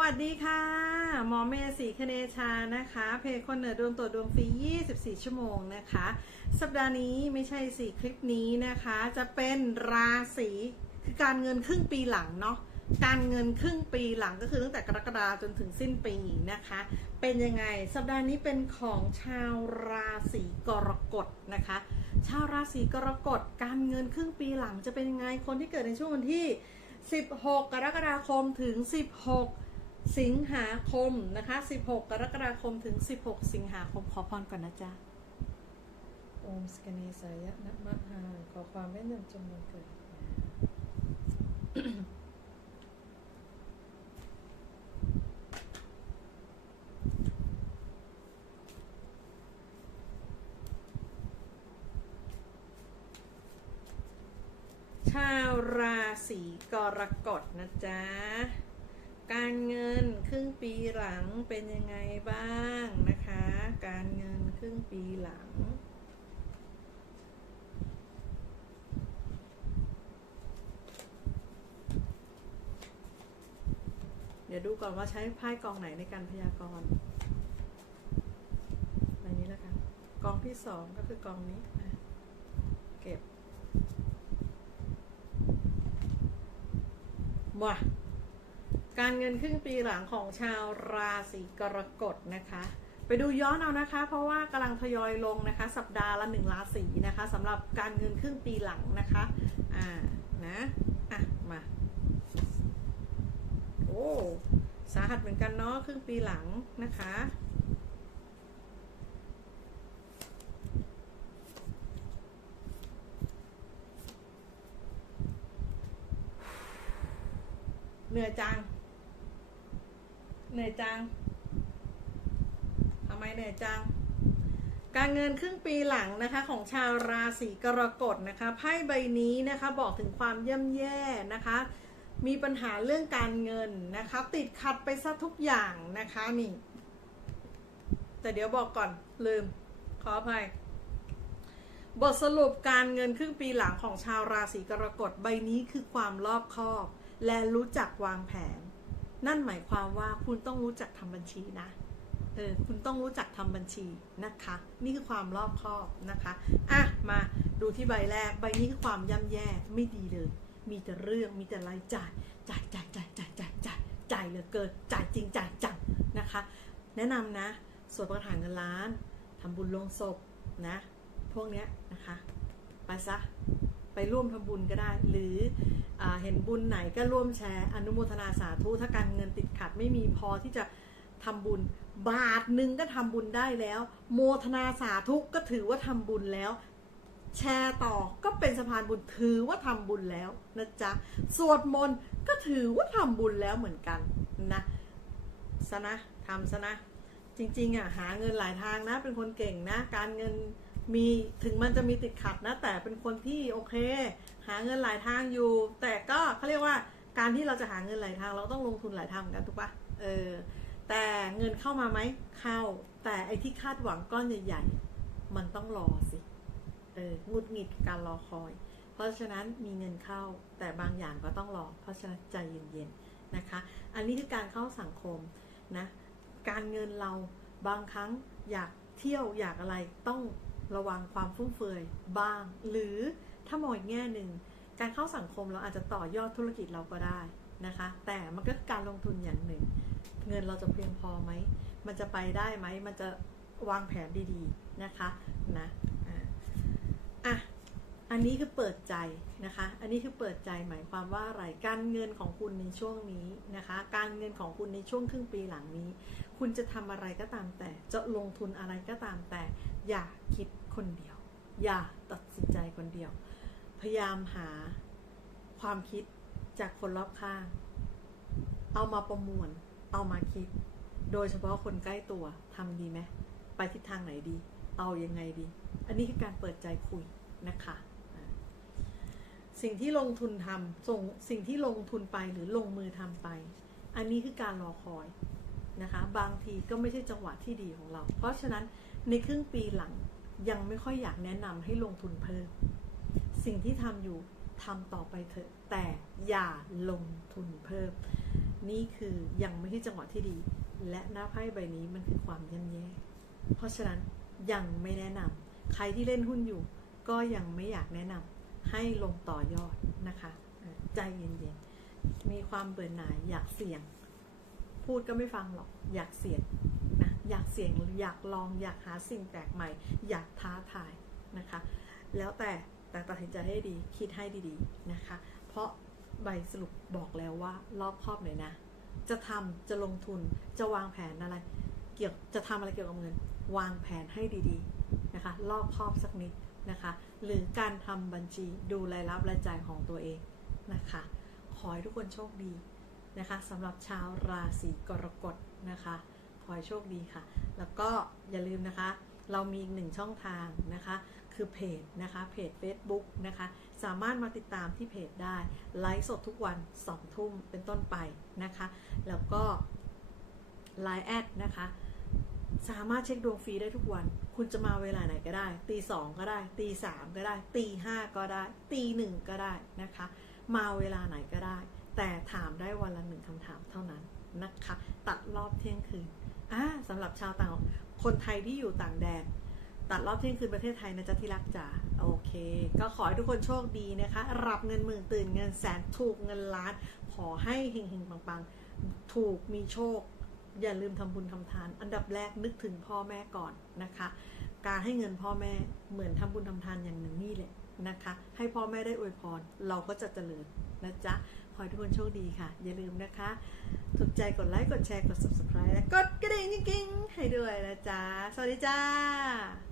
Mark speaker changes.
Speaker 1: วัสดีค่ะ หมอเมย์ศรีคเนชานะคะ เพจคนเหนือดวงตัวดวงฟรี 24 ชั่วโมงนะคะ สัปดาห์นี้ไม่ใช่สี่คลิปนี้นะคะ จะเป็นราศีคือการเงินครึ่งปีหลังเนาะการเงินครึ่งปีหลังก็คือตั้งแต่กรกฎาจนถึงสิ้นปีนะคะ เป็นยังไงสัปดาห์นี้เป็นของชาวราศีกรกฎนะคะ ชาวราศีกรกฎการเงินครึ่งปีหลังจะเป็นยังไงคนที่เกิดในช่วงวันที่ 16 กรกฎาคมถึง 16 สิงหาคมนะคะ 16 กรกฎาคมถึง 16 สิงหาคมขอพรก่อนนะจ๊ะโอมสกเนสายะนะมะหาขอความเมตตาจงบังเกิดชาวราศีกรกฎนะจ๊ะ การเงินครึ่งปีหลังเป็นยังไงบ้างนะคะ การเงินครึ่งปีหลัง เดี๋ยวดูก่อนว่าใช้ไพ่กองไหนในการพยากรณ์ใบนี้แล้วกันกองที่สองก็คือกองนี้เก็บมา การเงินครึ่งปีหลังของชาวราศีกรกฎนะคะ ไปดูย้อนเอานะคะ เพราะว่ากำลังทยอยลงนะคะ สัปดาห์ละหนึ่งราศีนะคะสำหรับการเงินครึ่งปีหลังนะคะอ่านะอะมาโอ้สาหัสเหมือนกันเนาะครึ่งปีหลังนะคะเหนื่อยจัง เหนื่อยจังทำไมเหนื่อยจัง การเงินครึ่งปีหลังนะคะของชาวราศีกรกฎนะคะไพ่ใบนี้นะคะบอกถึงความย่ำแย่นะคะ มีปัญหาเรื่องการเงินนะคะ ติดขัดไปซะทุกอย่างนะคะนี่แต่เดี๋ยวบอกก่อนลืม ขออภัยบทสรุปการเงินครึ่งปีหลังของชาวราศีกรกฎใบนี้คือความรอบคอบ และรู้จักวางแผน นั่นหมายความว่าคุณต้องรู้จักทำบัญชีนะ เออ คุณต้องรู้จักทำบัญชีนะคะ นี่คือความรอบคอบนะคะ อะ มาดูที่ใบแรก ใบนี้คือความย่ำแย่ไม่ดีเลย มีแต่เรื่อง มีแต่รายจ่าย จ่ายจ่ายจ่ายจ่ายจ่ายจ่ายจ่ายเหลือเกิน จ่ายจริงจ่ายจังนะคะ แนะนำนะ สวดประทานเงินล้านทำบุญลงศพนะ พวกเนี้ยนะคะ ไปซะ ไปร่วมทำบุญก็ได้ หรืออเห็นบุญไหนก็ร่วมแชร์อนุโมทนาสาธุถ้าการเงินติดขัดไม่มีพอที่จะทำบุญ บาทหนึ่งก็ทำบุญได้แล้ว โมทนาสาธุก็ถือว่าทำบุญแล้ว แชร์ต่อก็เป็นสะพานบุญถือว่าทำบุญแล้วนะจ๊ะสวดมนต์ก็ถือว่าทำบุญแล้วเหมือนกันนะซะนะทำซะนะจริงๆอะหาเงินหลายทางนะ เป็นคนเก่งนะ การเงิน มีถึงมันจะมีติดขัดนะ แต่เป็นคนที่โอเค หาเงินหลายทางอยู่ แต่ก็เขาเรียกว่าการที่เราจะหาเงินหลายทาง เราต้องลงทุนหลายทางเหมือนกันถูกปะเออแต่เงินเข้ามาไหมเข้า แต่ไอที่คาดหวังก้อนใหญ่ๆมันต้องรอสิเออหงุดหงิดกับการรอคอย เพราะฉะนั้นมีเงินเข้าแต่บางอย่างก็ต้องรอ เพราะฉะนั้นใจเย็นๆนะคะ อันนี้คือการเข้าสังคมนะการเงินเราบางครั้งอยากเที่ยวอยากอะไรต้อง ระวังความฟุ่มเฟือยบ้าง หรือถ้ามองอีกแง่หนึ่ง การเข้าสังคมเราอาจจะต่อยอดธุรกิจเราก็ได้นะคะ แต่มันก็การลงทุนอย่างหนึ่ง เงินเราจะเพียงพอไหม มันจะไปได้ไหม มันจะวางแผนดีๆนะคะนะอะอะอันนี้คือเปิดใจนะคะ อันนี้คือเปิดใจหมายความว่าอะไร การเงินของคุณในช่วงนี้นะคะ การเงินของคุณในช่วงครึ่งปีหลังนี้ คุณจะทำอะไรก็ตามแต่ จะลงทุนอะไรก็ตามแต่ อย่าคิด คนเดียว อย่าตัดสินใจคนเดียว พยายามหาความคิดจากคนรอบข้าง เอามาประมวล เอามาคิด โดยเฉพาะคนใกล้ตัวทำดีไหมไปทิศทางไหนดี เอายังไงดี อันนี้คือการเปิดใจคุยนะคะสิ่งที่ลงทุนทำส่งสิ่งที่ลงทุนไปหรือลงมือทำไป อันนี้คือการรอคอยนะคะ บางทีก็ไม่ใช่จังหวะที่ดีของเรา เพราะฉะนั้นในครึ่งปีหลัง ยังไม่ค่อยอยากแนะนำให้ลงทุนเพิ่ม สิ่งที่ทำอยู่ทำต่อไปเถอะ แต่อย่าลงทุนเพิ่ม นี่คือยังไม่ใช่จังหวะที่ดี และหน้าไพ่ใบนี้มันคือความย่ำแย่ เพราะฉะนั้นยังไม่แนะนำใครที่เล่นหุ้นอยู่ ก็ยังไม่อยากแนะนำให้ลงต่อยอดนะคะ ใจเย็นๆ มีความเบื่อหน่ายอยากเสี่ยง พูดก็ไม่ฟังหรอกอยากเสี่ยง อยากเสี่ยงอยากลองอยากหาสิ่งแปลกใหม่ อยากท้าทายนะคะ แล้วแต่แต่ตัดสินใจให้ดีคิดให้ดีๆนะคะ เพราะใบสรุปบอกแล้วว่ารอบครอบหน่อยนะ จะทำจะลงทุนจะวางแผนอะไร เกี่ยวจะทำอะไรเกี่ยวกับเงิน วางแผนให้ดีๆนะคะ รอบครอบสักนิดนะคะ หรือการทำบัญชีดูรายรับรายจ่ายของตัวเองนะคะ ขอให้ทุกคนโชคดีนะคะสำหรับชาวราศีกรกฎนะคะ ขอให้โชคดีค่ะ แล้วก็อย่าลืมนะคะ เรามีอีกหนึ่งช่องทางนะคะ คือเพจนะคะ เพจ Facebook นะคะ สามารถมาติดตามที่เพจได้ ไลฟ์สดทุกวัน2ทุ่มเป็นต้นไปนะคะ แล้วก็ Line แอดนะคะ สามารถเช็คดวงฟรีได้ทุกวัน คุณจะมาเวลาไหนก็ได้ ตีสองก็ได้ ตีสามก็ได้ ตีห้าก็ได้ ตีหนึ่งก็ได้นะคะ มาเวลาไหนก็ได้ แต่ถามได้วันละหนึ่งคำถามเท่านั้นนะคะ ตัดรอบเที่ยงคืน อ่าสำหรับชาวต่าง คนไทยที่อยู่ต่างแดน ตัดรอบเที่ยงคืนประเทศไทยนะจ๊ะที่รักจ๋า โอเค ก็ขอให้ทุกคนโชคดีนะคะ รับเงินหมื่นตื่นเงินแสนถูกเงินล้าน ขอให้เฮงๆปังๆ ถูกมีโชค อย่าลืมทำบุญทำทาน อันดับแรกนึกถึงพ่อแม่ก่อนนะคะ การให้เงินพ่อแม่เหมือนทำบุญทำทานอย่างหนึ่งนี่แหละ นะคะ ให้พ่อแม่ได้อวยพร เราก็จะเจริญนะจ๊ะ ขอให้ทุกคนโชคดีค่ะ อย่าลืมนะคะ ถูกใจกดไลค์ กดแชร์ กด subscribe และกดกระดิ่งกิ๊งๆให้ด้วยนะจ๊ะ สวัสดีจ้า